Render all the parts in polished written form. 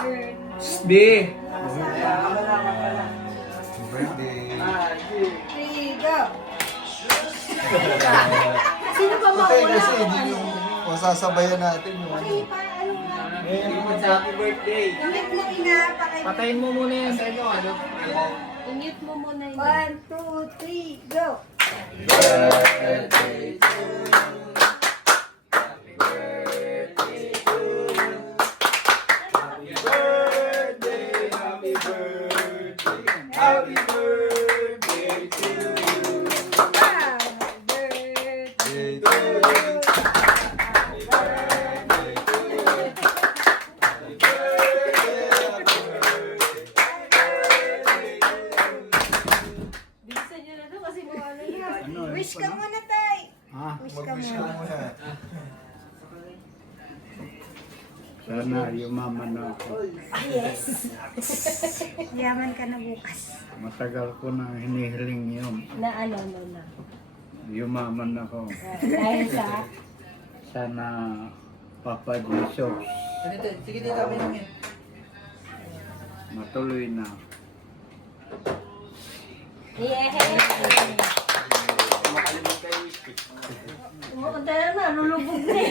B. Birthday. 3, go! Sino pa Patay mauna? kasi, hindi yung masasabayan natin yung ano. Okay, pa, ano nga? Happy birthday. Ingat mo ina, pakay. Patayin mo muna yan. Ingat mo muna yun. 1, 2, 3, go! Birthday to you. Happy birthday. Happy birthday to you. Birthday to you. Happy birthday to you. Happy birthday. Happy birthday. Bilisan nyo na doon kasi mga ano yan. Wish ka muna, tay. Wish ka Mag-wish ka muna. muna. Sana yumaman ako. Yes. Yaman ka na bukas. Matagal ko nang hinihiling yun. Na ano. Yumaman ako. Dahil sa... Sana Papa Jesus Sige dito, kami lang yan. matuloy na. Yeah! Makalimut kayo whisky. Umuunta na, lulubog na eh.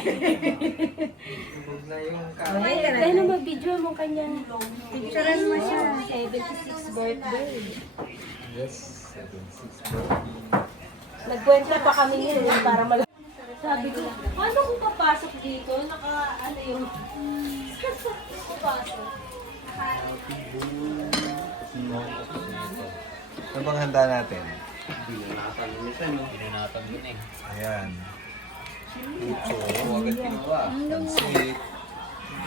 Huwag na yung Ay, na mag-video mo kanyang picturean mo siya. 76th birthday. Yes. 76 birthday. Nagkwenta pa kami yun para mal... Sabi ko, paano kung papasok dito? Ano yung... Papasok. Ano bang handa natin? Binanatan mo siya, no? Binanatan mo na eh. Ayan. Pucho, agad ginawa. Pansit,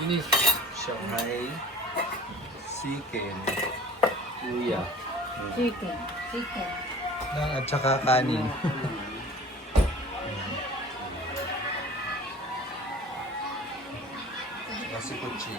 Inis. Shanghai, chicken, Luya. Chicken. at saka kanin. Kasi kuchi.